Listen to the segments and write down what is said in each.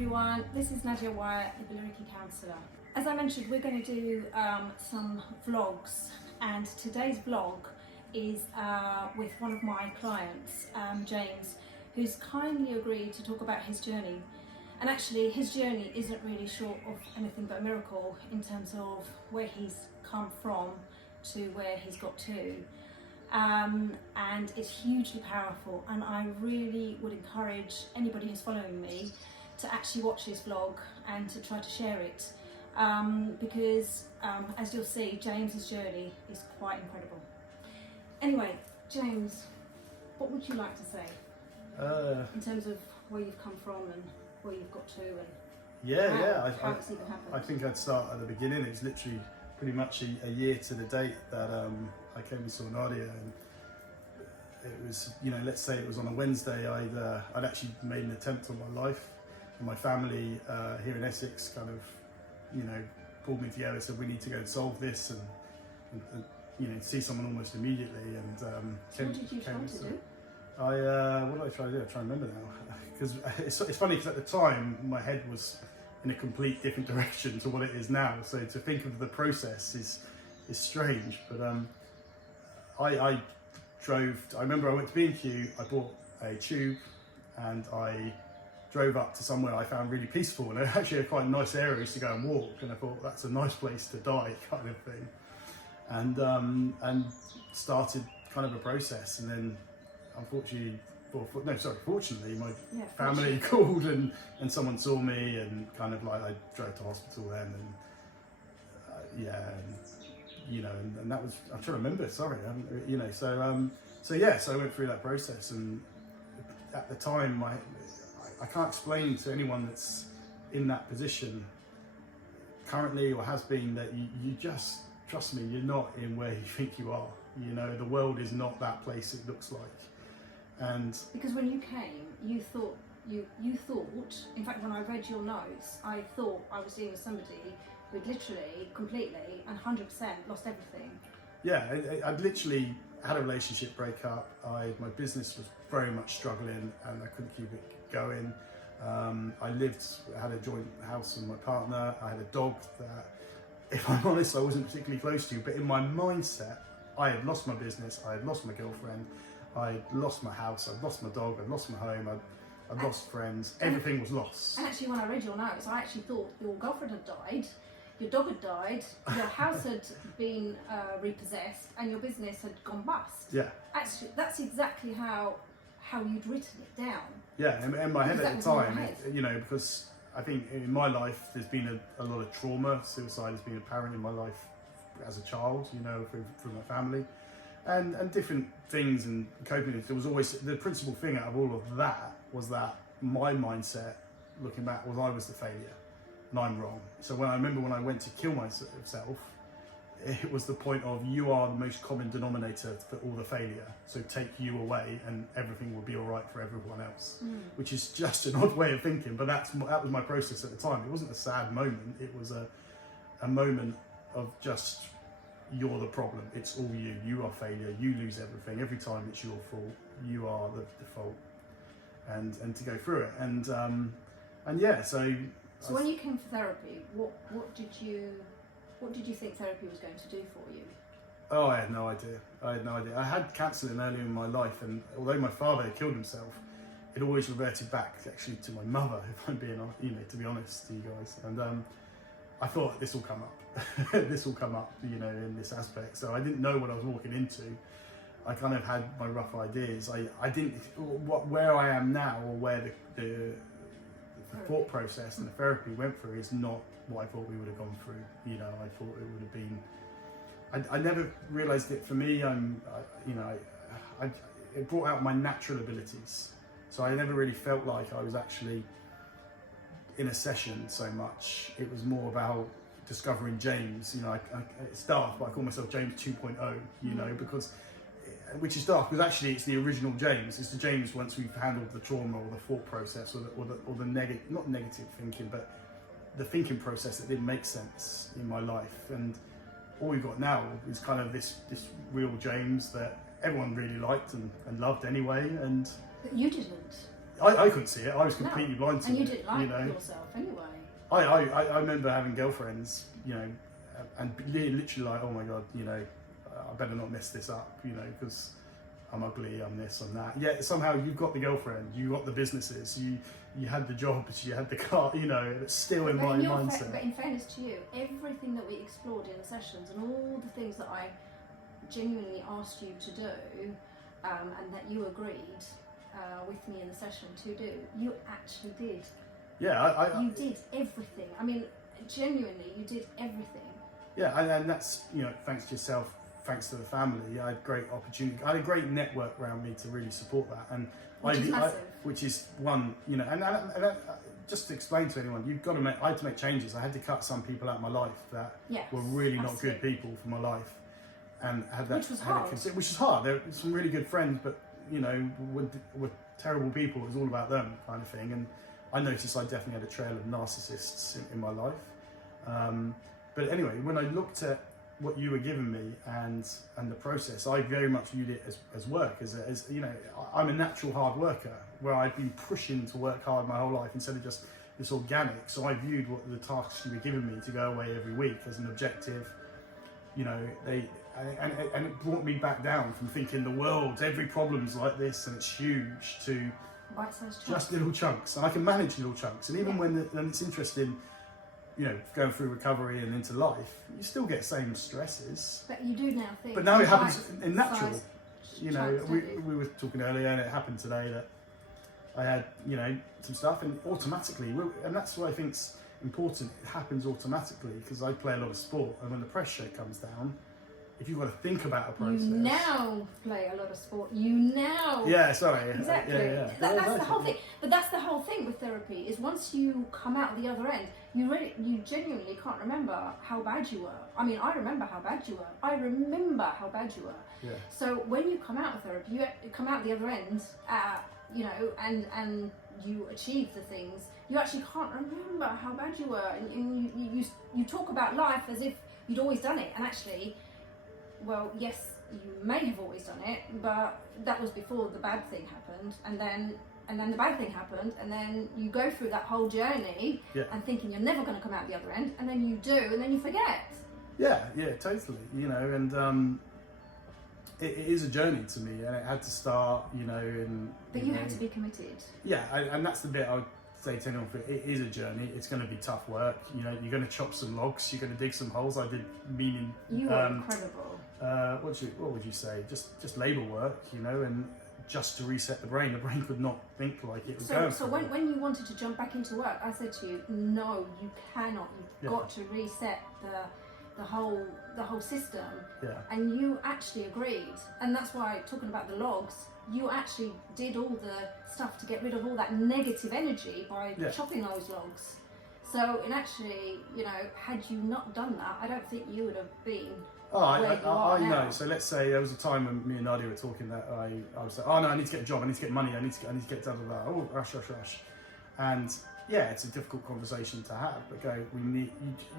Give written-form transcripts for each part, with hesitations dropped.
everyone, this is Nadia Wyatt, the Billericay Counsellor. As I mentioned, we're going to do some vlogs, and today's vlog is with one of my clients, James, who's kindly agreed to talk about his journey. And actually his journey isn't really short of anything but a miracle in terms of where he's come from to where he's got to. And it's hugely powerful, and I really would encourage anybody who's following me to actually watch this vlog and to try to share it, because as you'll see, James's journey is quite incredible. Anyway, James, what would you like to say in terms of where you've come from and where you've got to, and how it's even happened? I think I'd start at the beginning. It's literally pretty much a year to the date that I came and saw Nadia, and it was, you know, let's say it was on a Wednesday, I'd actually made an attempt on my life, and my family here in Essex kind of, you know, pulled me together, said we need to go and solve this, and you know, see someone almost immediately. And so what did you try to do? What did I try to do? I try to remember now, because it's funny, because at the time my head was in a complete different direction to what it is now, so to think of the process is strange. But I remember I went to B&Q, I bought a tube, and I drove up to somewhere I found really peaceful, and actually quite nice areas to go and walk, and I thought that's a nice place to die, kind of thing. And started kind of a process, and then unfortunately, fortunately, my family called, and someone saw me, and kind of like I drove to hospital then, and you know, and that was, I'm trying to remember, sorry, you know, so I went through that process, and at the time I can't explain to anyone that's in that position currently or has been, that you just, trust me, you're not in where you think you are. You know, the world is not that place it looks like. And because when you came, you thought, in fact, when I read your notes, I thought I was dealing with somebody who'd literally, completely, and 100% lost everything. Yeah, I'd literally had a relationship break up. My business was very much struggling, and I couldn't keep it going. I had a joint house with my partner. I had a dog that, if I'm honest, I wasn't particularly close to, but in my mindset, I had lost my business, I had lost my girlfriend, I'd lost my house, I'd lost my dog, I'd lost my home, I'd lost friends, everything was lost. And actually, when I read your notes, I actually thought your girlfriend had died, your dog had died, your house had been repossessed, and your business had gone bust. Yeah. Actually, that's exactly how you'd written it down. Yeah, in my head at the time, you know, because I think in my life there's been a lot of trauma. Suicide has been apparent in my life as a child, you know, through my family, and different things and coping. There was always, the principal thing out of all of that was that my mindset, looking back, was I was the failure and I'm wrong. So when I went to kill myself, it was the point of, you are the most common denominator for all the failure, so take you away and everything will be all right for everyone else. Which is just an odd way of thinking, but that was my process at the time. It wasn't a sad moment, it was a moment of just, you're the problem, it's all you are failure, you lose everything, every time it's your fault, you are the fault, and to go through it, and yeah, so when you came for therapy, what did you think therapy was going to do for you? Oh, I had no idea. I had counselling earlier in my life, and although my father had killed himself, it always reverted back actually to my mother, if I'm being, you know, to be honest to you guys. And I thought, this will come up, this will come up, you know, in this aspect. So I didn't know what I was walking into. I kind of had my rough ideas. I didn't, where I am now, or where the thought process and the therapy went through, is not what I thought we would have gone through. You know, I thought it would have been, I never realised that for me, it brought out my natural abilities. So I never really felt like I was actually in a session so much. It was more about discovering James. You know, it's daft, but I call myself James 2.0, you know, because, which is daft, because actually it's the original James. It's the James once we've handled the trauma or the thought process, or the negative, not negative thinking, but the thinking process that didn't make sense in my life. And all we've got now is kind of this real James that everyone really liked and loved anyway. And but you didn't. I couldn't see it. I was completely blind to it. And you didn't like you know? yourself anyway. I remember having girlfriends, you know, and literally like, oh my God, you know, I better not mess this up, you know, because I'm ugly, I'm this, I'm that. Yet somehow you've got the girlfriend, you got the businesses, you had the jobs, you had the car, you know, it's still in my mindset. But in fairness to you, everything that we explored in the sessions and all the things that I genuinely asked you to do, and that you agreed with me in the session to do, you actually did. Yeah, you did everything. I mean, genuinely, you did everything. Yeah, and that's, you know, thanks to yourself, thanks to the family. I had great opportunity. I had a great network around me to really support that, and which is one, you know, and just to explain to anyone, you've got to I had to make changes. I had to cut some people out of my life that were really not good people for my life, and had that, which was hard. Which is hard. There were some really good friends, but you know, were terrible people. It was all about them, kind of thing. And I noticed I definitely had a trail of narcissists in my life. But anyway, when I looked at what you were giving me and the process, I very much viewed it as work, as you know, I'm a natural hard worker where I've been pushing to work hard my whole life instead of just this organic. So I viewed what the tasks you were giving me to go away every week as an objective. You know, and it brought me back down from thinking the world, every problem's like this and it's huge, to bite-sized chunks. Just little chunks, and I can manage little chunks. And even when it's interesting, you know, going through recovery and into life, you still get same stresses. But you do now think. But now it happens in natural. Size You know, chunks, we were talking earlier, and it happened today that I had, you know, some stuff, and automatically, and that's what I think's important. It happens automatically because I play a lot of sport, and when the pressure comes down, if you've got to think about a process. You now play a lot of sport. You now. Yeah, sorry. Exactly. Yeah. That's the whole thing. But that's the whole thing with therapy, is once you come out the other end, you genuinely can't remember how bad you were. I mean, I remember how bad you were. I remember how bad you were. Yeah. So when you come out of therapy, you come out the other end, you know, and you achieve the things, you actually can't remember how bad you were. And you talk about life as if you'd always done it. And actually, well, yes, you may have always done it, but that was before the bad thing happened, and then the bad thing happened, and then you go through that whole journey and thinking you're never going to come out the other end, and then you do, and then you forget. Yeah, totally. You know, and it is a journey to me, and it had to start, you know, and. But you had to be committed. Yeah, and that's the bit I would say to anyone, it is a journey. It's going to be tough work. You know, you're going to chop some logs, you're going to dig some holes. I did meaning. You were incredible. What would you say? Just labour work, you know, and just to reset the brain. The brain could not think like it was going. So when you wanted to jump back into work, I said to you, no, you cannot. You've got to reset the whole system. Yeah. And you actually agreed, and that's why, talking about the logs, you actually did all the stuff to get rid of all that negative energy by chopping those logs. So, and actually, you know, had you not done that, I don't think you would have been. I know. So let's say there was a time when me and Nadia were talking that I was like, oh no, I need to get a job, I need to get money, I need to get da da da. Oh, rush. And yeah, it's a difficult conversation to have. But you're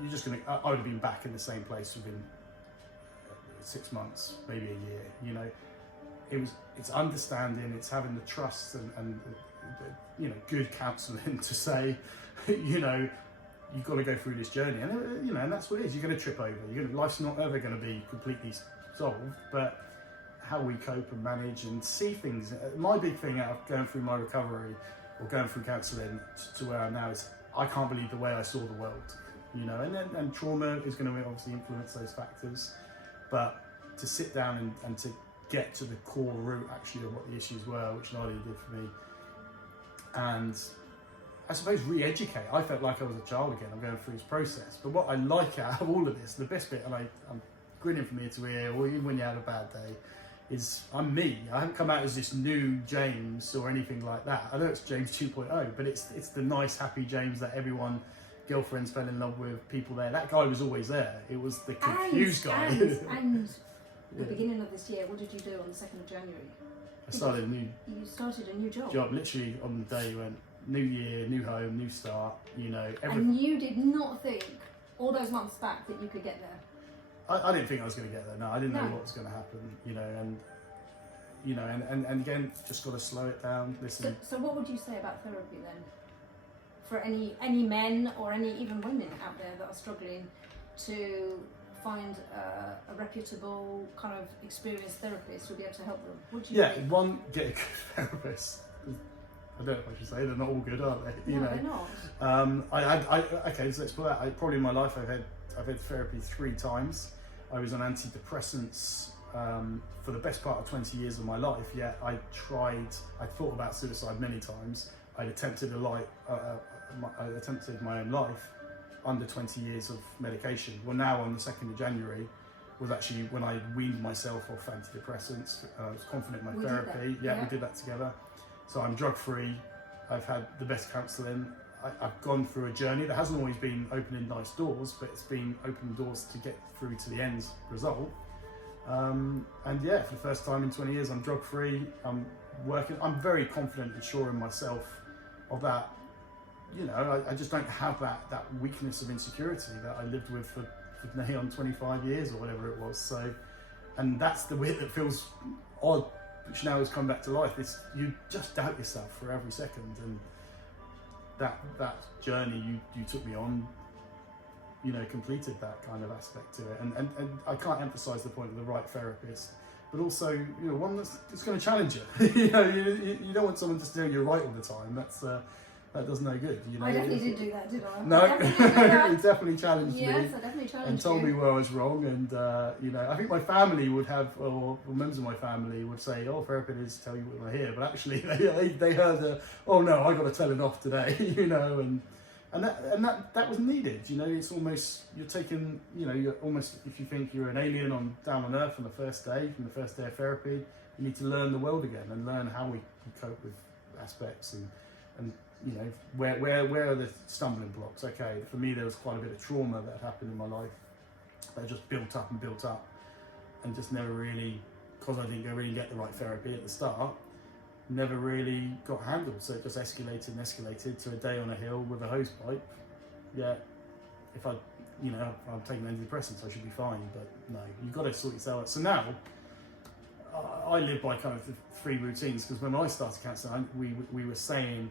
just gonna. I would have been back in the same place within 6 months, maybe a year. You know, it's understanding, it's having the trust and you know, good counselling to say, you know, you've got to go through this journey, and you know, and that's what it is. You're going to trip over. Life's not ever going to be completely solved, but how we cope and manage and see things. My big thing out of going through my recovery or going through counselling to where I'm now is I can't believe the way I saw the world. You know, and trauma is going to obviously influence those factors, but to sit down and to get to the core root actually of what the issues were, which Nadia did for me, and I suppose re-educate. I felt like I was a child again. I'm going through this process. But what I like out of all of this, the best bit, and I'm grinning from ear to ear, or even when you have a bad day, is I'm me. I haven't come out as this new James or anything like that. I know it's James 2.0, but it's the nice, happy James that everyone, girlfriends fell in love with, people there. That guy was always there. It was the confused guy. And the beginning of this year, what did you do on the 2nd of January? I started You started a new job. Literally on the day you went, new year, new home, new start, you know. And you did not think all those months back that you could get there? I didn't think I was going to get there. No, I didn't know what was going to happen, you know. And you know, and again, just got to slow it down, listen. So what would you say about therapy then? For any men or any even women out there that are struggling to find a reputable kind of experienced therapist who'll be able to help them? Would you think? One, get a good therapist. I don't know if I should say they're not all good, are they? No, they're not. Okay, so let's put that. Probably in my life I've had therapy 3 times. I was on antidepressants for the best part of 20 years of my life. Yet I thought about suicide many times. I'd attempted I attempted my own life under 20 years of medication. Well, now on the 2nd of January was actually when I weaned myself off antidepressants. I was confident in my therapy. We did that together. So I'm drug free. I've had the best counselling. I've gone through a journey that hasn't always been opening nice doors, but it's been opening doors to get through to the end result. And yeah, for the first time in 20 years, I'm drug free. I'm working. I'm very confident and sure in myself of that. You know, I just don't have that weakness of insecurity that I lived with for nearly on 25 years or whatever it was. So, and that's the bit that feels odd, which now has come back to life. It's, you just doubt yourself for every second, and that journey you took me on, you know, completed that kind of aspect to it. And I can't emphasize the point of the right therapist, but also, you know, one that's going to challenge you. You know, you don't want someone just doing you right all the time. That does no good. You know, I definitely did do that, did I? No, he definitely challenged me. Yes, I definitely challenged and told me where I was wrong. And you know, I think my family would have, or members of my family would say, "Oh, therapists tell you what I hear," but actually they heard the, "Oh no, I got to tell it off today," you know, and that was needed. You know, it's almost, you're taking, you know, you're almost, if you think you're an alien down on Earth on the first day, from the first day of therapy, you need to learn the world again and learn how we cope with aspects and you know, where are the stumbling blocks? Okay, for me there was quite a bit of trauma that had happened in my life that just built up and just never really, because I didn't really get the right therapy at the start, never really got handled. So it just escalated to a day on a hill with a hose pipe. Yeah, if I'm taking antidepressants, I should be fine, but no, you've got to sort yourself out. So now I live by kind of 3 routines, because when I started counselling, we were saying,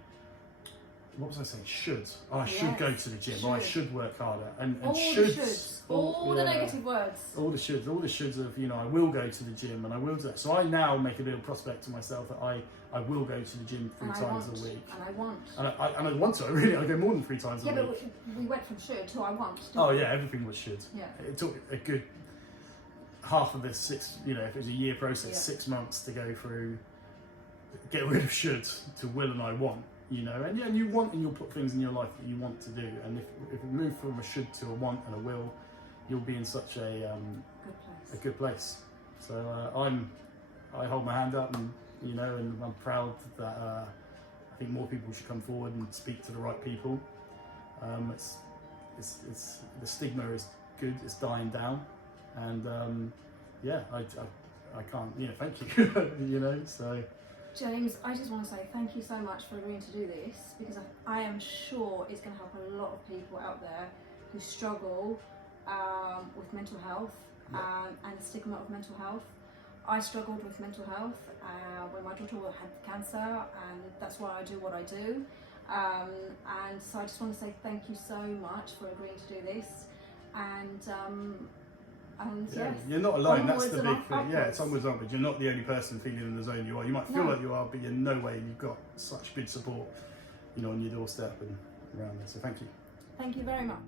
what was I saying? Should. I should go to the gym. Or I should work harder. And all shoulds. The shoulds. All the negative words. All the shoulds of, you know, I will go to the gym and I will do that. So I now make a little prospect to myself that I will go to the gym 3 times a week. And I want. And I want to. I go more than 3 times a week. Yeah, but we went from should to I want. Oh yeah, everything was should. Yeah. It took a good half of this 6, you know, if it was a year process, 6 months to go through, get rid of should to will and I want. You know, and you want, and you'll put things in your life that you want to do. And if you move from a should to a want and a will, you'll be in such a good place. So I hold my hand up, and you know, and I'm proud that I think more people should come forward and speak to the right people. It's the stigma is good. It's dying down, and yeah, I can't, you know, thank you. You know, so. James, I just want to say thank you so much for agreeing to do this, because I am sure it's going to help a lot of people out there who struggle with mental health and the stigma of mental health. I struggled with mental health when my daughter had cancer, and that's why I do what I do. And so I just want to say thank you so much for agreeing to do this. And yes, you're not alone. That's the big thing. Upwards. Yeah, it's onwards, upwards. You're not the only person feeling in the zone you are. You might feel like you are, but in no way you've got such good support, you know, on your doorstep and around there. So thank you. Thank you very much.